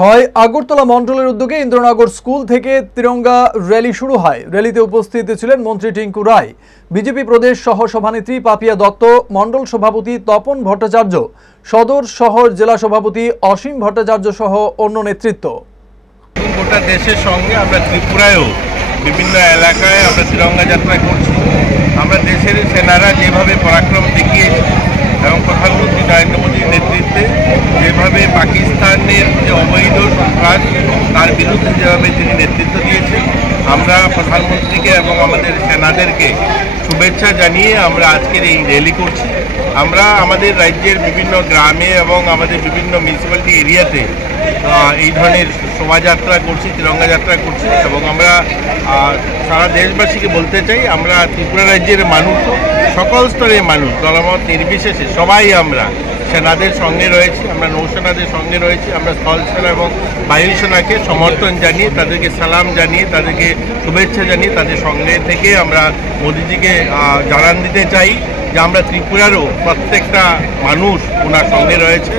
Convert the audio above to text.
ছয় আগরতলা মন্ডলের উদ্যোগে ইন্দ্রনগর স্কুল থেকে তিরঙ্গা র্যালি শুরু হয়। র্যালিতে উপস্থিত ছিলেন মন্ত্রী টিঙ্কু রায়, বিজেপি প্রদেশ সহ সভানেত্রী পাপিয়া দত্ত, মন্ডল সভাপতি তপন ভট্টাচার্য, সদর শহর জেলা সভাপতি অসীম ভট্টাচার্য সহ অন্য নেতৃত্ব। গোটা দেশের সঙ্গে আমরা ত্রিপুরায়ও বিভিন্ন এলাকায় আমরা তিরঙ্গা যাত্রা করছি। আমরা দেশের সেনারা যেভাবে পরাক্রম দেখিয়েছে এবং প্রধানমন্ত্রী নরেন্দ্র মোদীর নেতৃত্বে যেভাবে পাকিস্তানের যে অবৈধ সন্ত্রাস তার বিরুদ্ধে যেভাবে তিনি নেতৃত্ব দিয়েছেন, আমরা প্রধানমন্ত্রীকে এবং আমাদের সেনাদেরকে শুভেচ্ছা জানিয়ে আমরা আজকের এই র্যালি করছি। আমরা আমাদের রাজ্যের বিভিন্ন গ্রামে এবং আমাদের বিভিন্ন মিউনিসিপ্যালিটি এরিয়াতে এই ধরনের শোভাযাত্রা করছি, তিরঙ্গা যাত্রা করছি এবং আমরা সারা দেশবাসীকে বলতে চাই, আমরা ত্রিপুরা রাজ্যের মানুষ, সকল স্তরের মানুষ, দলমত নির্বিশেষে সবাই আমরা সেনাদের সঙ্গে রয়েছি, আমরা নৌসেনাদের সঙ্গে রয়েছি। আমরা স্থল সেনা এবং বায়ুসেনাকে সমর্থন জানিয়ে, তাদেরকে সালাম জানিয়ে, তাদেরকে শুভেচ্ছা জানিয়ে তাদের সঙ্গে থেকে আমরা মোদিজিকে জানান দিতে চাই যে আমরা ত্রিপুরারও প্রত্যেকটা মানুষ ওনার সঙ্গে রয়েছে।